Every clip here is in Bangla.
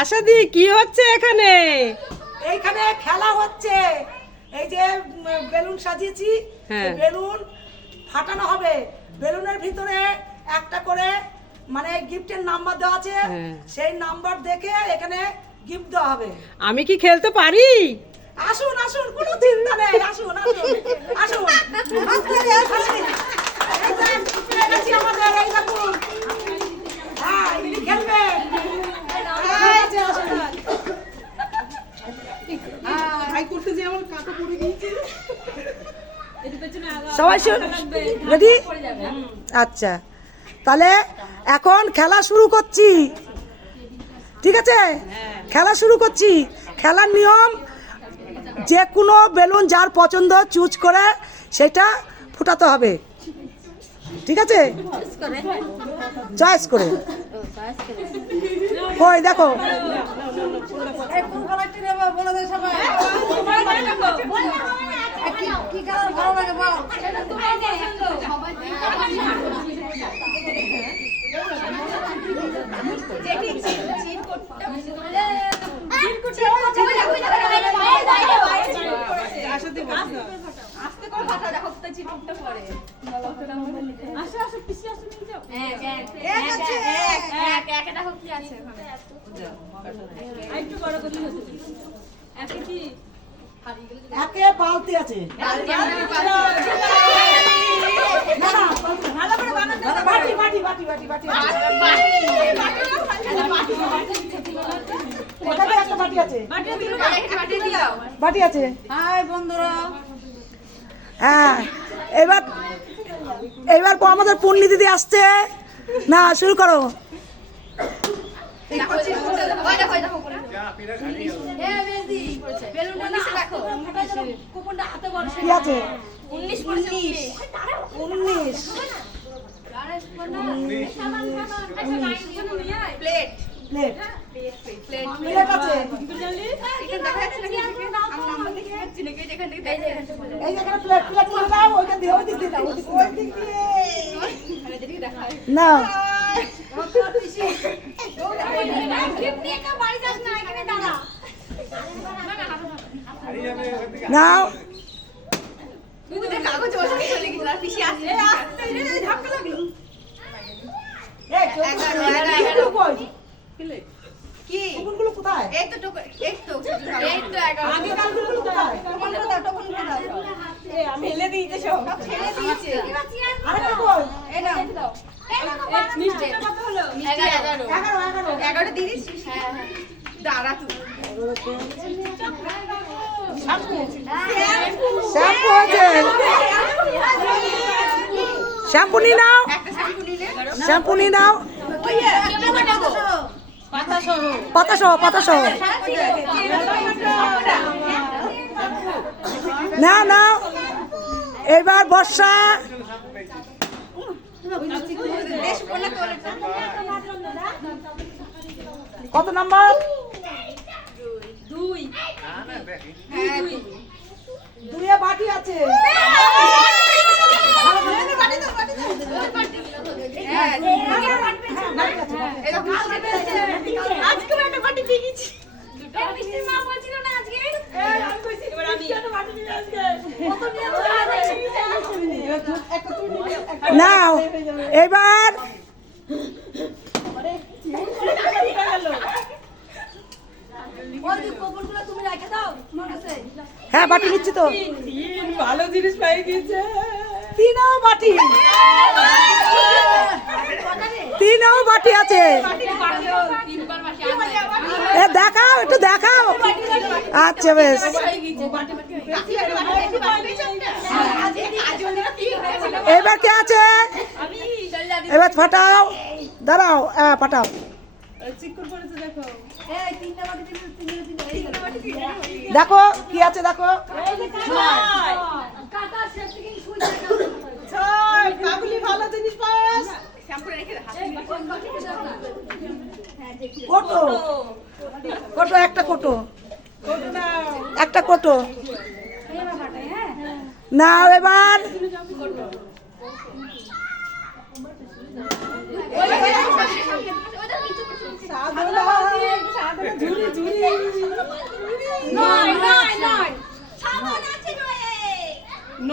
আশাদি কি হচ্ছে এখানে? এইখানে খেলা হচ্ছে। এই যে বেলুন সাজিয়েছি, বেলুন ফাটানো হবে। বেলুনের ভিতরে একটা করে মানে গিফটের নাম্বার দেওয়া আছে, সেই নাম্বার দেখে এখানে গিফট দেওয়া হবে। আমি কি খেলতে পারি? আসুন আসুন, কোনো চিন্তা নেই, আসুন আসুন আসুন। আমাদের এই দেখুন, হ্যাঁ ইনি খেলবেন। সবাই রেডি? আচ্ছা, তাহলে এখন খেলা শুরু করছি, ঠিক আছে? খেলা শুরু করছি। খেলার নিয়ম, যে কোনো বেলুন যার পছন্দ চুজ করে সেটা ফুটাতে হবে, ঠিক আছে? চয়েস করে। ওই দেখো, একে বালতি আছে, বাটি বাটি বাটি বাটি বাটি একটা বাটি আছে, বাটি আছে। হাই বন্ধুরা, হ্যাঁ এবার এবার আমাদের পূর্ণি দিদি আসছে না, শুরু করো। কি আছে? 19 প্লেট প্লেট প্লেট আছে। এই যে এখানে প্লেট প্লেট করে দাও, ওইটা দিয়ে ওই দিক দিয়ে দাও, ওই দিক দিয়ে না। নাও শ্যাম্পু নিয়ে নাও, শ্যাম্পু নিয়ে নাও, পাতা সহ পাতা সহ না না। এবার বর্ষা, কত নাম্বার? 2 দুইয়ে বাটি আছে। নাও এবার হ্যাঁ বাটি নিচ্ছি তো, ভালো জিনিস পাই দিয়েছে। তিনও বাটি, তিনও বাটি আছে। এ দেখাও, একটু দেখাও। আচ্ছা বেশ, এবার কে আছে? এবার ফাটাও, দাঁড়াও, ফাটাও। দেখো কি আছে, দেখো ভালো জিনিস পাস। কোটো, কোটো একটা, কোটো একটা, কোটো নাও। এবার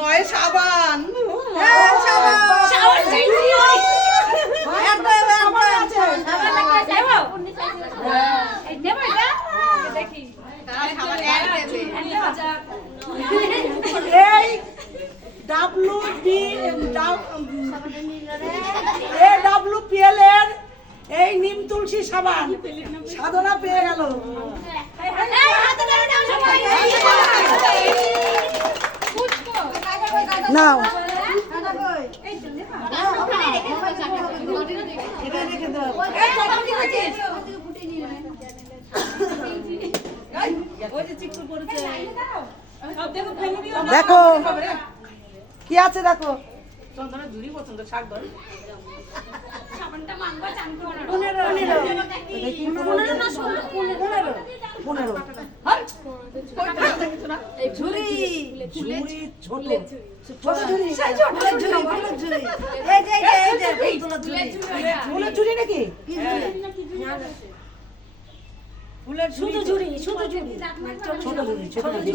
নয় সাবান এই AWPL এর এই নিম তুলসী সাবান সাধনা পেয়ে গেল। নাও দেখো কি আছে, দেখো ফুলের ঝুড়ি নাকি? শুধু ঝুড়ি, শুধু ঝুড়ি। ছোট ঝুড়ি, ছোট ঝুড়ি।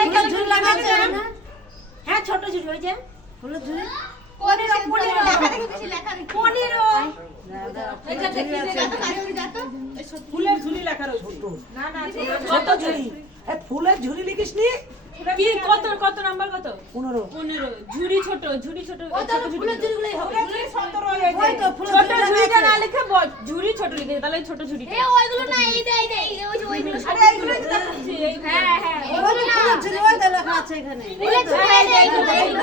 এইটা ঝুড়ি লাগাচ্ছে না? হ্যাঁ, ছোট ঝুড়ি ওই যে ফুলের ঝুড়ি। পনেরো, পনেরো। পনেরো। ফুলের ঝুলি লেখা রয়েছে। ছোট ঝুড়ি। এই ফুলের ঝুড়ি লিখিস নি? কি কত কত নাম্বার কত? 15। 15 ঝুড়ি ছোট ঝুড়ি ছোট ফুলের ঝুড়িগুলোই হবে। ওই তো ফুলের ছোট ঝুড়ি ঝুড়িটা লাগাচ্ছে। না লিখে ঝুড়ি ছোট লিখে তাহলে ছোট ঝুড়িটা ওইগুলো না, এই দে, এই দে, ওই যে ওইগুলো। আরে এইগুলোই তো দেখাচ্ছি হ্যাঁ হ্যাঁ ওইগুলো ফুলের ঝুড়ি, ওই তো লেখা আছে এখানে। ফুলের ঝুড়ি, এই যে এইগুলো, এইগুলো।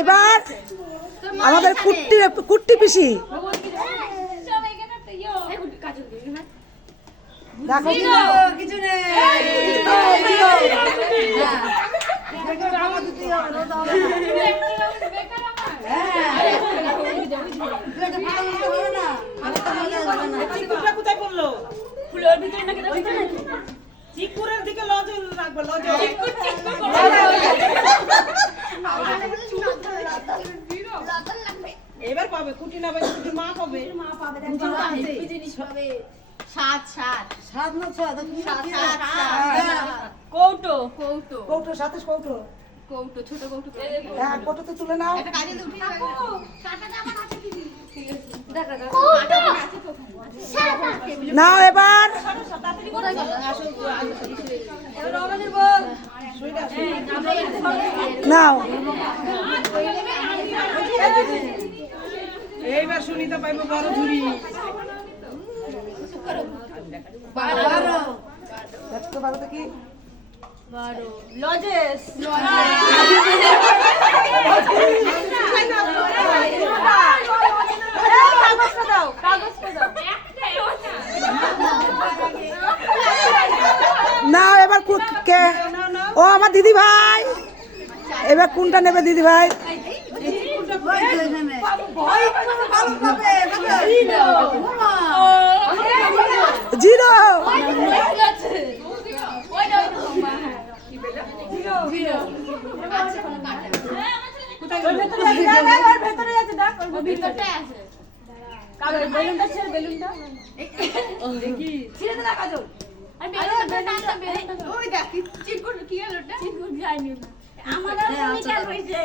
এবার আমাদের কুট্টি পিসি দেখো কিছু নেই। চিকুরটা কোথায় পড়লো? ফুলের ভিতরে নাকি দেখতে নাকি চিকুরের দিকে লজ রাখবো, লজ। এবার পাবে, কুটি না পাবে, কুটির মা পাবে। কৌটো কৌটো সাথে কৌটো, কৌটো ছোট কৌটো হ্যাঁ কৌটোতে তুলে নাও। নাও এবার নাও এইবার সুনিতা পাইবো বড় ঝুড়ি। দেখতে পারো তো কি লজেস কাগজটা দাও কাগজটা দাও নাও এবার কে ও আমার দিদি ভাই, এবার কোনটা নেবে দিদি ভাই? জিরো। ভেতরে আছে দেখ ওর ভিতরটা আছে কাগজ বেলুনটা ছেড়ে বেলুনটা দেখি ছেড়ে দে না কাজল আমি বেলুনটা ওই দেখ চিকুর কি হলো ওটা চিকুর যায়নি আমাদের কেমিক্যাল হইছে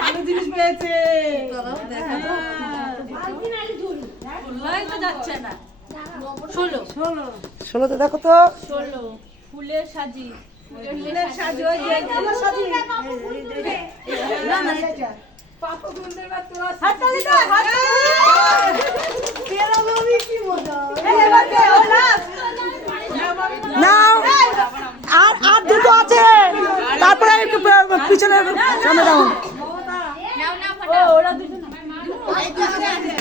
ভালো জিনিস পেয়েছে। ফুলই তো যাচ্ছে না 16 ষোলোতে দেখো তো 16 ফুলের সাজি ফুলের সাজি, ওই যে ফুলের সাজি। না না এটা পাপা গুন্ডের বাত তো হাততালি দাও, হাততালি তেরা বাবি কি মজা। এবার কে ওলাস নাও, আর দুটো আছে, তারপরে একটু পিছনে সামনে দাও। নাও না ফটা ওরা দুজন ওই দুজন আছে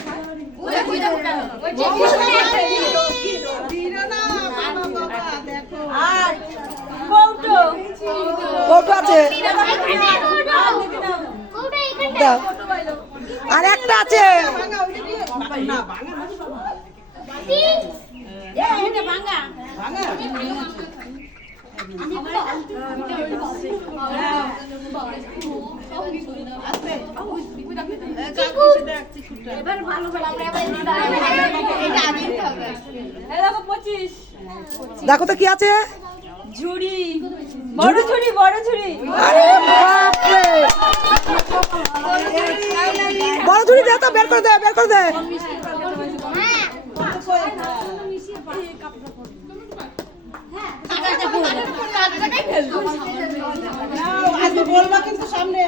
ওরা দুজন ফটানো ওই যে দিরা না বাবা বাবা দেখো। আর কৌটো কৌটো আছে, দাও। আর একটা আছে, ভাঙা ওইটা দিয়ে না ভাঙা এটা ভাঙা ভাঙা এবার ভালো করে আমরা এটা আগে দিতে হবে। এই দেখো 25 দেখো তো কি আছে। ঝুড়ি, বড় ঝুড়ি, বড় ঝুড়ি। আরে বাপরে, বড় ঝুড়ি দে তো, বের করে দে, বের করে দে। আজকে বলবা কিন্তু সামনে